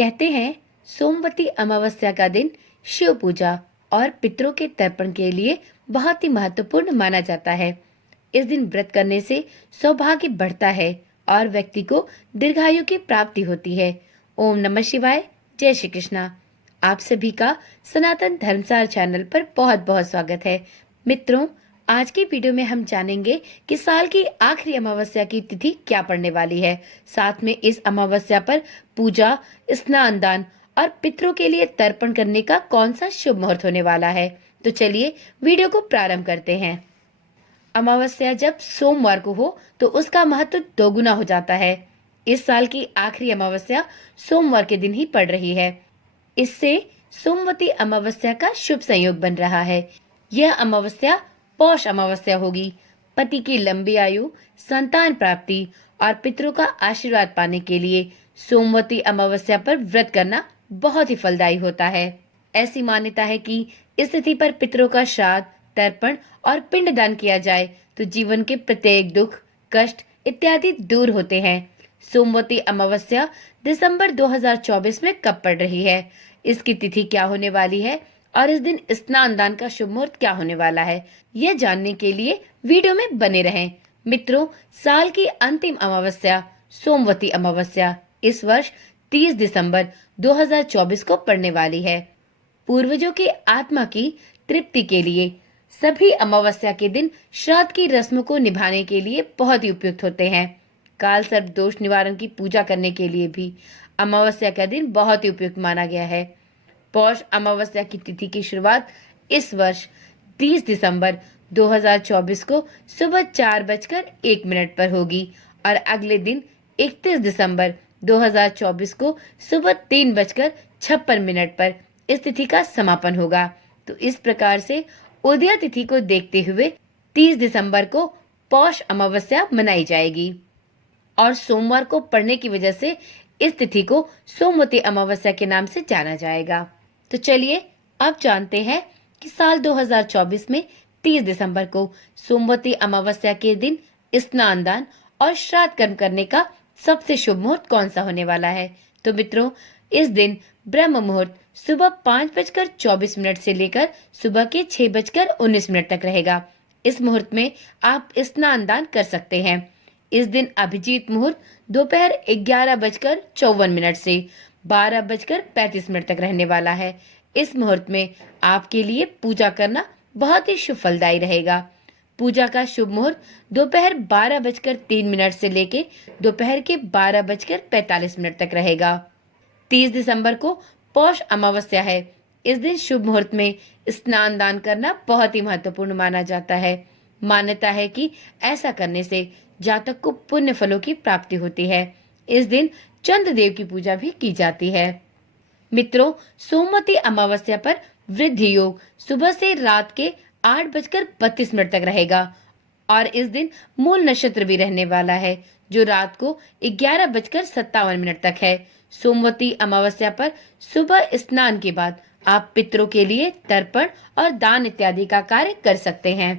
कहते हैं सोमवती अमावस्या का दिन शिव पूजा और पितरों के तर्पण के लिए बहुत ही महत्वपूर्ण माना जाता है। इस दिन व्रत करने से सौभाग्य बढ़ता है और व्यक्ति को दीर्घायु की प्राप्ति होती है। ओम नमः शिवाय। जय श्री कृष्णा। आप सभी का सनातन धर्मसार चैनल पर बहुत बहुत स्वागत है। मित्रों, आज की वीडियो में हम जानेंगे कि साल की आखिरी अमावस्या की तिथि क्या पड़ने वाली है। साथ में इस अमावस्या पर पूजा, स्नान दान और पितरों के लिए तर्पण करने का कौन सा शुभ मुहूर्त होने वाला है। तो चलिए वीडियो को प्रारंभ करते हैं। अमावस्या जब सोमवार को हो तो उसका महत्व दोगुना हो जाता है। इस साल की आखिरी अमावस्या सोमवार के दिन ही पड़ रही है। इससे सोमवती अमावस्या का शुभ संयोग बन रहा है। यह अमावस्या पौष अमावस्या होगी। पति की लंबी आयु, संतान प्राप्ति और पितरों का आशीर्वाद पाने के लिए सोमवती अमावस्या पर व्रत करना बहुत ही फलदायी होता है। ऐसी मान्यता है कि इस तिथि पर पितरों का श्राद्ध, तर्पण और पिंडदान किया जाए तो जीवन के प्रत्येक दुख, कष्ट इत्यादि दूर होते हैं। सोमवती अमावस्या दिसंबर 2024 में कब पड़ रही है, इसकी तिथि क्या होने वाली है और इस दिन स्नान दान का शुभ मुहूर्त क्या होने वाला है, यह जानने के लिए वीडियो में बने रहें। मित्रों, साल की अंतिम अमावस्या सोमवती अमावस्या इस वर्ष 30 दिसंबर 2024 को पड़ने वाली है। पूर्वजों की आत्मा की तृप्ति के लिए सभी अमावस्या के दिन श्राद्ध की रस्मों को निभाने के लिए बहुत ही उपयुक्त होते हैं। काल सर्प दोष निवारण की पूजा करने के लिए भी अमावस्या का दिन बहुत ही उपयुक्त माना गया है। पौष अमावस्या की तिथि की शुरुआत इस वर्ष 30 दिसंबर 2024 को सुबह 4:01 पर होगी और अगले दिन 31 दिसंबर 2024 को सुबह 3:56 पर इस तिथि का समापन होगा। तो इस प्रकार से उदया तिथि को देखते हुए 30 दिसंबर को पौष अमावस्या मनाई जाएगी और सोमवार को पड़ने की वजह से इस तिथि को सोमवती अमावस्या के नाम से जाना जाएगा। तो चलिए अब जानते हैं कि साल 2024 में 30 दिसंबर को सोमवती अमावस्या के दिन स्नान दान और श्राद्ध कर्म करने का सबसे शुभ मुहूर्त कौन सा होने वाला है। तो मित्रों, इस दिन ब्रह्म मुहूर्त सुबह 5:24 से लेकर सुबह के 6:19 तक रहेगा। इस मुहूर्त में आप स्नान दान कर सकते हैं। इस दिन अभिजीत मुहूर्त दोपहर 11:54 से 12:35 तक रहने वाला है। इस मुहूर्त में आपके लिए पूजा करना बहुत ही शुभ फलदायी रहेगा। पूजा का शुभ मुहूर्त दोपहर 12:03 से लेके दोपहर के 12:45 तक रहेगा। 30 दिसंबर को पौष अमावस्या है। इस दिन शुभ मुहूर्त में स्नान दान करना बहुत ही महत्वपूर्ण माना जाता है। मान्यता है कि ऐसा करने से जातक को पुण्य फलों की प्राप्ति होती है। इस दिन चंद्रदेव की पूजा भी की जाती है। मित्रों, सोमवती अमावस्या पर वृद्धि योग सुबह से रात के 8:32 तक रहेगा और इस दिन मूल नक्षत्र भी रहने वाला है जो रात को 11:57 तक है। सोमवती अमावस्या पर सुबह स्नान के बाद आप पितरों के लिए तर्पण और दान इत्यादि का कार्य कर सकते हैं।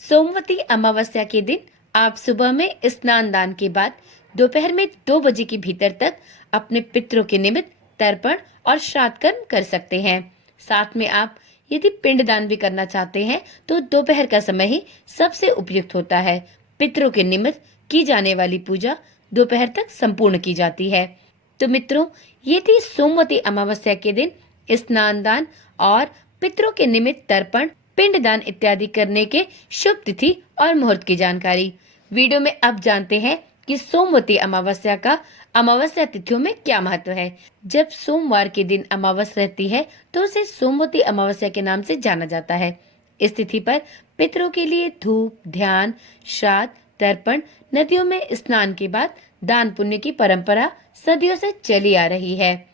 सोमवती अमावस्या के दिन आप सुबह में स्नान दान के बाद दोपहर में 2 बजे के भीतर तक अपने पितरों के निमित्त तर्पण और श्राद्ध कर्म कर सकते हैं। साथ में आप यदि पिंडदान भी करना चाहते हैं तो दोपहर का समय ही सबसे उपयुक्त होता है। पितरों के निमित्त की जाने वाली पूजा दोपहर तक संपूर्ण की जाती है। तो मित्रों, ये थी सोमवती अमावस्या के दिन स्नान दान और पितरों के निमित्त तर्पण, पिंडदान इत्यादि करने के शुभ तिथि और मुहूर्त की जानकारी। वीडियो में अब जानते हैं कि सोमवती अमावस्या का अमावस्या तिथियों में क्या महत्व है। जब सोमवार के दिन अमावस्या रहती है तो उसे सोमवती अमावस्या के नाम से जाना जाता है। इस तिथि पर पितरों के लिए धूप, ध्यान, श्राद्ध, तर्पण, नदियों में स्नान के बाद दान पुण्य की परंपरा सदियों से चली आ रही है।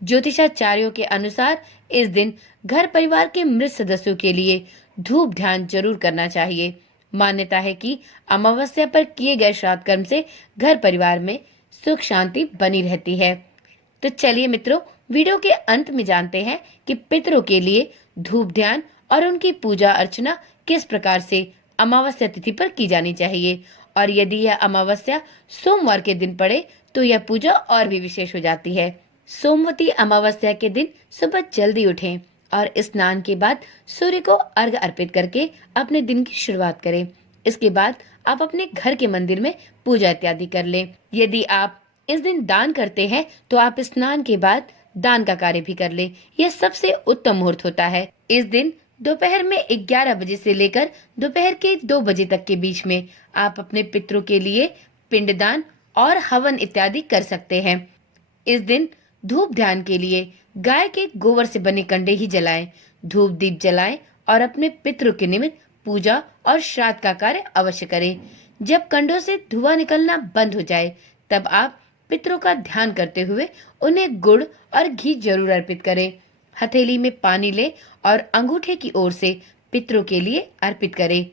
ज्योतिषाचार्यों के अनुसार इस दिन घर परिवार के मृत सदस्यों के लिए धूप ध्यान जरूर करना चाहिए। मान्यता है कि अमावस्या पर किए गए श्राद्ध कर्म से घर परिवार में सुख शांति बनी रहती है। तो चलिए मित्रों, वीडियो के अंत में जानते हैं कि पितरों के लिए धूप ध्यान और उनकी पूजा अर्चना किस प्रकार से अमावस्या तिथि पर की जानी चाहिए और यदि यह अमावस्या सोमवार के दिन पड़े तो यह पूजा और भी विशेष हो जाती है। सोमवती अमावस्या के दिन सुबह जल्दी उठें और स्नान के बाद सूर्य को अर्घ्य अर्पित करके अपने दिन की शुरुआत करें। इसके बाद आप अपने घर के मंदिर में पूजा इत्यादि कर लें। यदि आप इस दिन दान करते हैं तो आप स्नान के बाद दान का कार्य भी कर लें। यह सबसे उत्तम मुहूर्त होता है। इस दिन दोपहर में 11 बजे से लेकर दोपहर के 2 बजे तक के बीच में आप अपने पितरों के लिए पिंडदान और हवन इत्यादि कर सकते हैं। इस दिन धूप ध्यान के लिए गाय के गोबर से बने कंडे ही जलाएं, धूप दीप जलाएं और अपने पितरों के निमित्त पूजा और श्राद्ध का कार्य अवश्य करें। जब कंडों से धुआं निकलना बंद हो जाए तब आप पितरों का ध्यान करते हुए उन्हें गुड़ और घी जरूर अर्पित करें। हथेली में पानी लें और अंगूठे की ओर से पितरों के लिए अर्पित करें।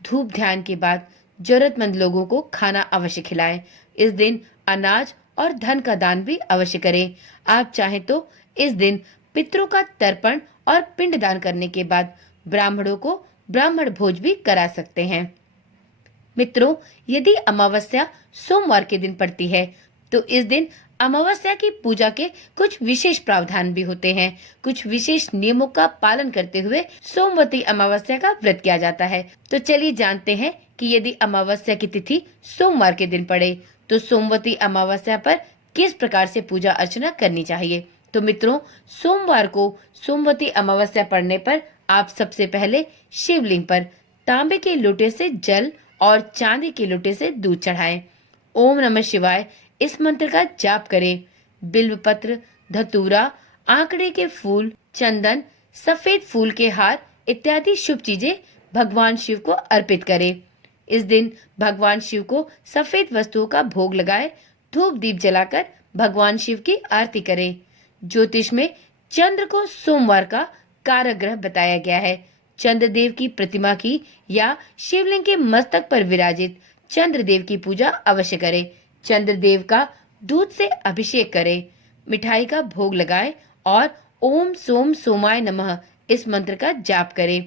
धूप ध्यान के बाद जरूरतमंद लोगों को खाना अवश्य खिलाएं। इस दिन अनाज और धन का दान भी अवश्य करें। आप चाहें तो इस दिन पितरों का तर्पण और पिंड दान करने के बाद ब्राह्मणों को ब्राह्मण भोज भी करा सकते हैं। मित्रों, यदि अमावस्या सोमवार के दिन पड़ती है तो इस दिन अमावस्या की पूजा के कुछ विशेष प्रावधान भी होते हैं। कुछ विशेष नियमों का पालन करते हुए सोमवती अमावस्या का व्रत किया जाता है। तो चलिए जानते हैं कि यदि अमावस्या की तिथि सोमवार के दिन पड़े तो सोमवती अमावस्या पर किस प्रकार से पूजा अर्चना करनी चाहिए। तो मित्रों, सोमवार को सोमवती अमावस्या पड़ने पर आप सबसे पहले शिवलिंग पर तांबे के लोटे से जल और चांदी के लोटे से दूध चढ़ाएं। ओम नमः शिवाय इस मंत्र का जाप करें। बिल्व पत्र, धतूरा, आंकड़े के फूल, चंदन, सफेद फूल के हार इत्यादि शुभ चीजें भगवान शिव को अर्पित करें। इस दिन भगवान शिव को सफेद वस्तुओं का भोग लगाए, धूप दीप जलाकर भगवान शिव की आरती करें। ज्योतिष में चंद्र को सोमवार का कारक ग्रह बताया गया है। चंद्रदेव की प्रतिमा की या शिवलिंग के मस्तक पर विराजित चंद्रदेव की पूजा अवश्य करें। चंद्रदेव का दूध से अभिषेक करें, मिठाई का भोग लगाएं और ओम सोम सोमाय नमः इस मंत्र का जाप करें।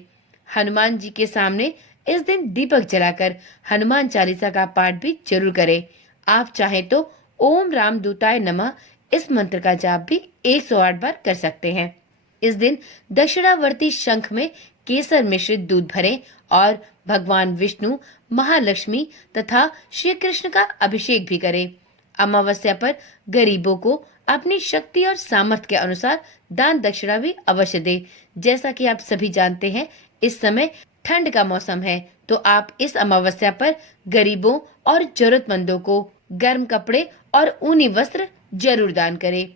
हनुमान जी के सामने इस दिन दीपक जलाकर हनुमान चालीसा का पाठ भी जरूर करें। आप चाहें तो ओम राम दूताय नमः इस मंत्र का जाप भी 108 बार कर सकते हैं। इस दिन दक्षिणावर्ती शंख में केसर मिश्रित दूध भरें और भगवान विष्णु, महालक्ष्मी तथा श्री कृष्ण का अभिषेक भी करें। अमावस्या पर गरीबों को अपनी शक्ति और सामर्थ्य के अनुसार दान दक्षिणा भी अवश्य दें। जैसा कि आप सभी जानते हैं, इस समय ठंड का मौसम है, तो आप इस अमावस्या पर गरीबों और जरूरतमंदों को गर्म कपड़े और ऊनी वस्त्र जरूर दान करें।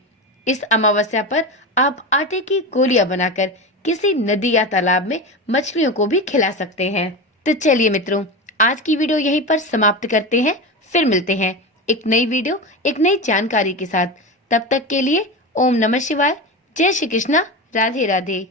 इस अमावस्या पर आप आटे की गोलियां बनाकर किसी नदी या तालाब में मछलियों को भी खिला सकते हैं। तो चलिए मित्रों, आज की वीडियो यहीं पर समाप्त करते हैं। फिर मिलते हैं एक नई वीडियो, एक नई जानकारी के साथ। तब तक के लिए ओम नमः शिवाय, जय श्री कृष्णा, राधे राधे।